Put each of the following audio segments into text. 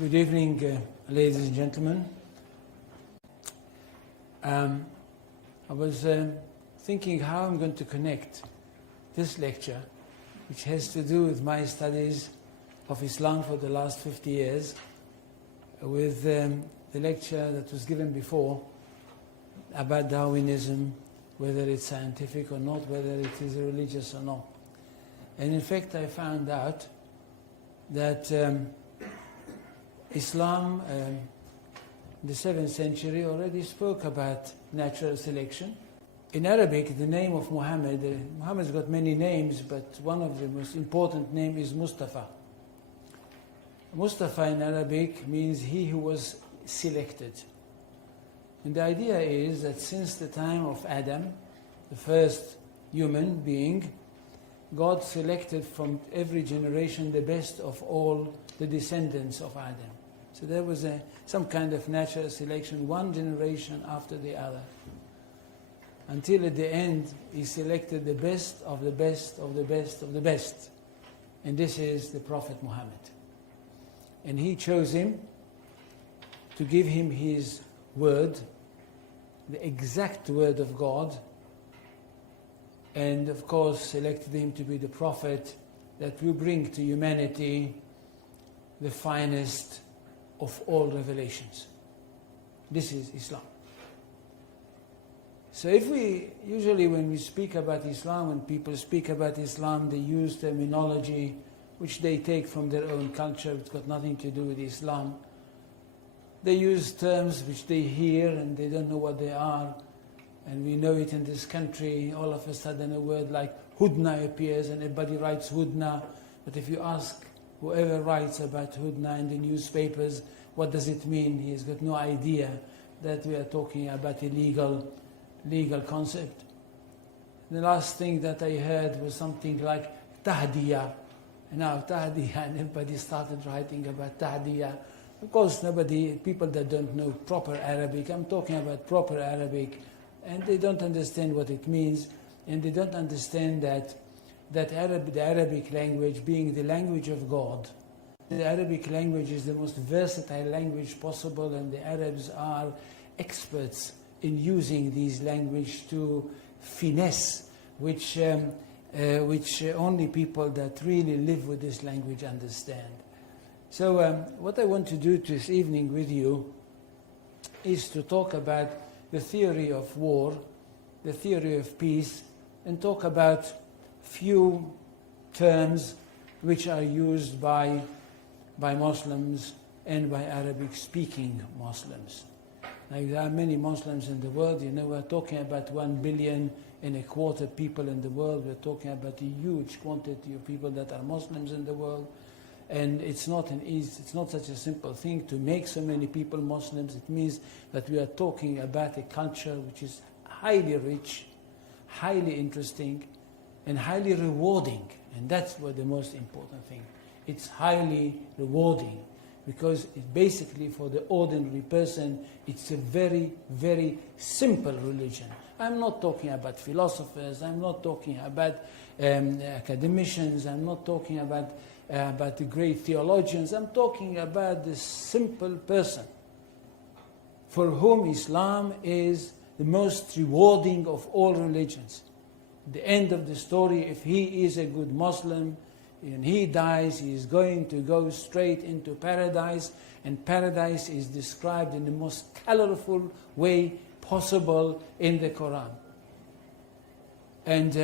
Good evening, ladies and gentlemen. I was thinking how I'm going to connect this lecture, which has to do with my studies of Islam for the last 50 years, with the lecture that was given before about Darwinism, whether it's scientific or not, whether it is religious or not. And in fact, I found out that Islam in the 7th century already spoke about natural selection. In Arabic, the name of Muhammad's got many names, but one of the most important names is Mustafa. Mustafa in Arabic means he who was selected. And the idea is that since the time of Adam, the first human being, God selected from every generation the best of all the descendants of Adam. So there was some kind of natural selection, one generation after the other. Until at the end, he selected the best of the best of the best of the best. And this is the Prophet Muhammad. And he chose him to give him his word, the exact word of God, and of course selected him to be the prophet that will bring to humanity the finest of all revelations. This is Islam. So usually when we speak about Islam, when people speak about Islam, they use terminology which they take from their own culture. It's got nothing to do with Islam. They use terms which they hear and they don't know what they are. And we know it in this country. All of a sudden a word like hudna appears and everybody writes hudna. But if you ask whoever writes about hudna in the newspapers, what does it mean? He has got no idea that we are talking about a legal concept. The last thing that I heard was something like tahdiya. Now tahdiya, and everybody started writing about tahdiya. Of course, people that don't know proper Arabic, I'm talking about proper Arabic, and they don't understand what it means, and they don't understand that the Arabic language being the language of God. The Arabic language is the most versatile language possible, and the Arabs are experts in using this language to finesse, which only people that really live with this language understand. So what I want to do this evening with you is to talk about the theory of war, the theory of peace, and talk about few terms which are used by Muslims and by Arabic-speaking Muslims. Now, there are many Muslims in the world. We're talking about 1.25 billion people in the world. We're talking about a huge quantity of people that are Muslims in the world. And it's not such a simple thing to make so many people Muslims. It means that we are talking about a culture which is highly rich, highly interesting, and highly rewarding. And that's what the most important thing. It's highly rewarding because it basically, for the ordinary person, it's a very, very simple religion. I'm not talking about philosophers. I'm not talking about academicians. I'm not talking about the great theologians. I'm talking about the simple person for whom Islam is the most rewarding of all religions. At the end of the story, if he is a good Muslim and he dies, he is going to go straight into paradise, and paradise is described in the most colorful way possible in the Quran. And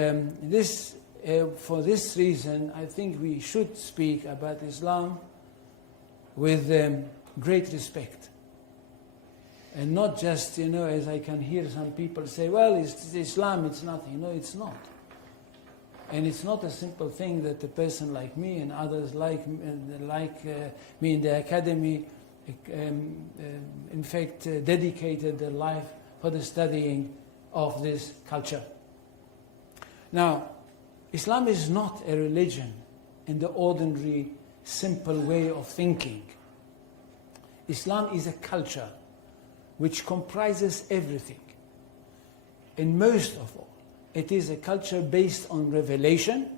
for this reason, I think we should speak about Islam with great respect. And not just, as I can hear some people say, well, it's Islam, it's nothing. No, it's not. And it's not a simple thing that a person like me and others like me in the academy, in fact, dedicated their life for the studying of this culture. Now, Islam is not a religion in the ordinary, simple way of thinking. Islam is a culture which comprises everything. And most of all, it is a culture based on revelation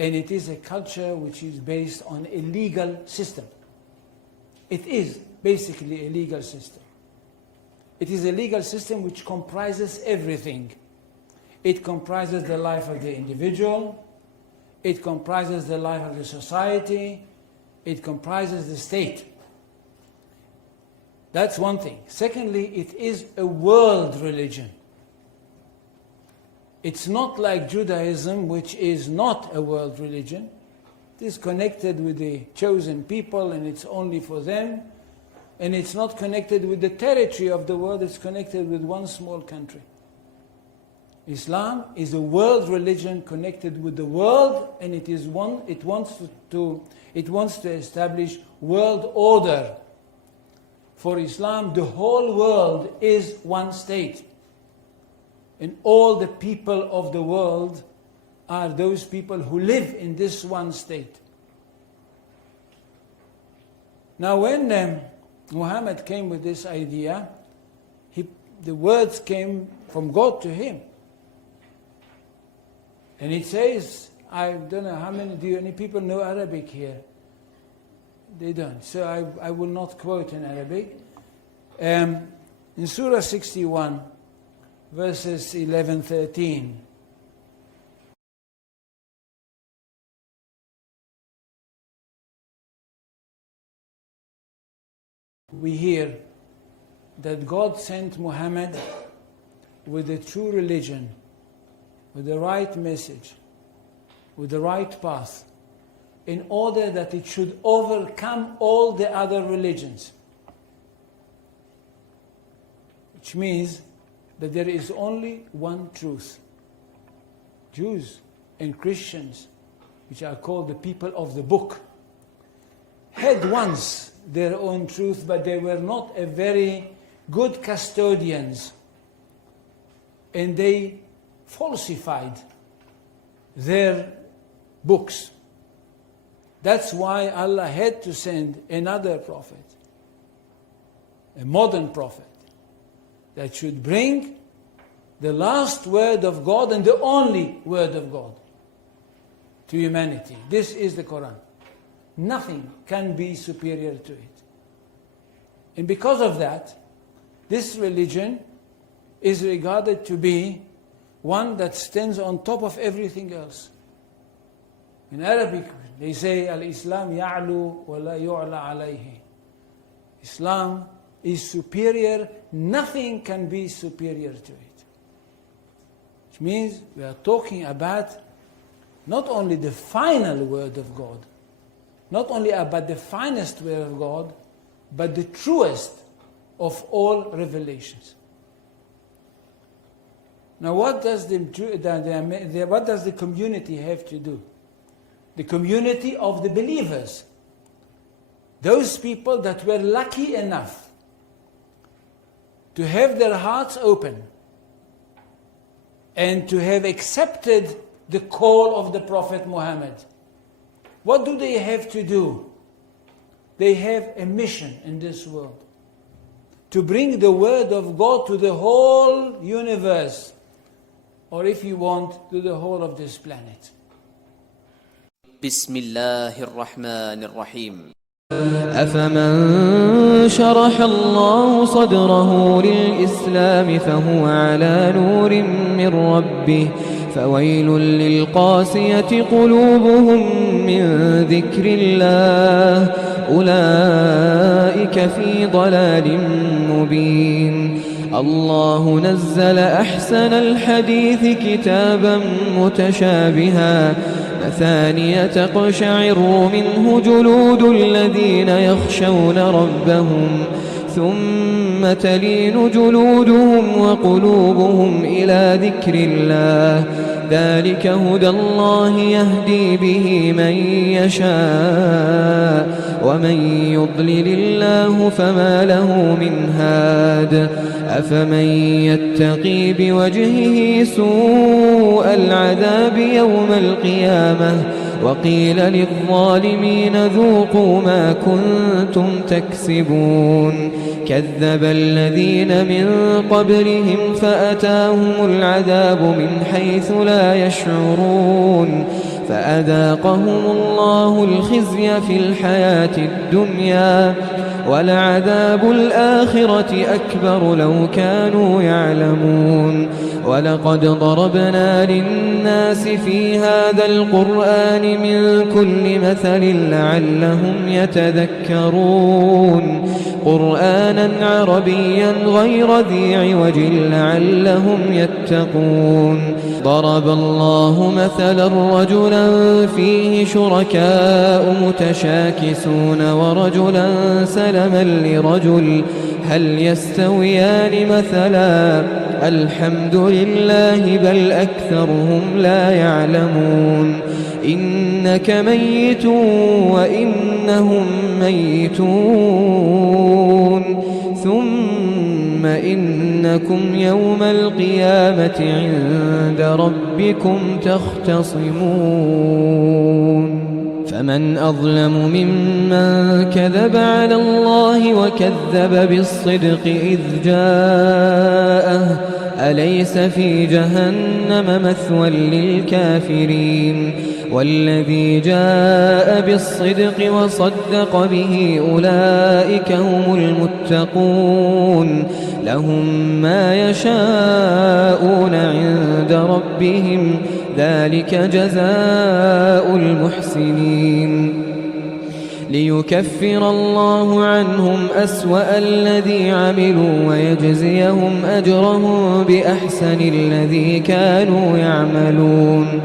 and it is a culture which is based on a legal system. It is basically a legal system. It is a legal system which comprises everything. It comprises the life of the individual, it comprises the life of the society, it comprises the state. That's one thing. Secondly, it is a world religion. It's not like Judaism, which is not a world religion. It is connected with the chosen people and it's only for them. And it's not connected with the territory of the world, it's connected with one small country. Islam is a world religion connected with the world, and it wants to establish world order. For Islam, the whole world is one state. And all the people of the world are those people who live in this one state. Now when Muhammad came with this idea, the words came from God to him. And it says, I don't know how many, do any people know Arabic here? They don't. So I will not quote in Arabic. In Surah 61, verses 11-13. We hear that God sent Muhammad with a true religion, with the right message, with the right path, in order that it should overcome all the other religions. Which means that there is only one truth. Jews and Christians, which are called the people of the book, had once their own truth, but they were not a very good custodians. And they falsified their books. That's why Allah had to send another prophet, a modern prophet, that should bring the last word of God and the only word of God to humanity. This is the Quran. Nothing can be superior to it. And because of that, this religion is regarded to be one that stands on top of everything else. In Arabic, they say, Al-Islam ya'lu wa la yu'la alayhi. Islam is superior, nothing can be superior to it. Which means we are talking about not only the final word of God, not only about the finest word of God, but the truest of all revelations. Now what does the community have to do? The community of the believers. Those people that were lucky enough to have their hearts open and to have accepted the call of the Prophet Muhammad. What do they have to do? They have a mission in this world. To bring the word of God to the whole universe. Or if you want, to the whole of this planet. بسم الله الرحمن الرحيم. أفمن شرح الله صدره للإسلام فهو على نور من ربه فويل للقاسية قلوبهم من ذكر الله أولئك في ضلال مبين. الله نزل أحسن الحديث كتابا متشابها مثانية تقشعر منه جلود الذين يخشون ربهم ثم تلين جلودهم وقلوبهم إلى ذكر الله ذلك هدى الله يهدي به من يشاء ومن يضلل الله فما له من هاد أفمن يتقي بوجهه سوء العذاب يوم القيامة وقيل للظالمين ذوقوا ما كنتم تكسبون كذب الذين من قبلهم فأتاهم العذاب من حيث لا يشعرون فأذاقهم الله الخزي في الحياة الدنيا ولعذاب الآخرة أكبر لو كانوا يعلمون ولقد ضربنا للناس في هذا القرآن من كل مثل لعلهم يتذكرون قرآنا عربيا غير ذي عوج لعلهم يتقون ضرب الله مثلا رجلا فيه شركاء متشاكسون ورجلا سلما لرجل هل يستويان مثلا الحمد لله بل أكثرهم لا يعلمون إنك ميت وإنهم ميتون ثم إنكم يوم القيامة عند ربكم تختصمون فمن أظلم ممن كذب على الله وكذب بالصدق إذ جاءه أليس في جهنم مثوى للكافرين والذي جاء بالصدق وصدق به أولئك هم المتقون لهم ما يشاءون عند ربهم ذلك جزاء المحسنين ليكفر الله عنهم أسوأ الذي عملوا ويجزيهم أجرهم بأحسن الذي كانوا يعملون